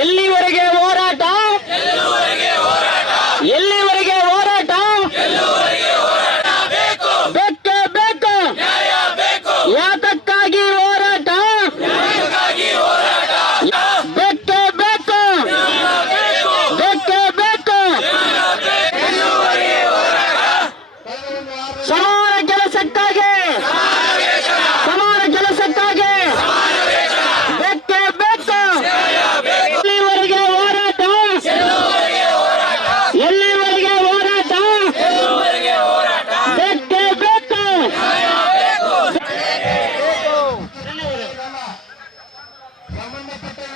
ಎಲ್ಲಿವರೆಗೆ ಹೋರಾಟ? ಎಲ್ಲಿವರೆಗೆ ಹೋರಾಟ? ಬೇಕು ಬೇಕು? ಯಾತಕ್ಕಾಗಿ ಹೋರಾಟ? ಬೇಕು ಬೇಕು? ಬೇಕು ಬೇಕು? ಸಮಾನ ಕೆಲಸಕ್ಕಾಗಿ சம்பந்தப்பட்ட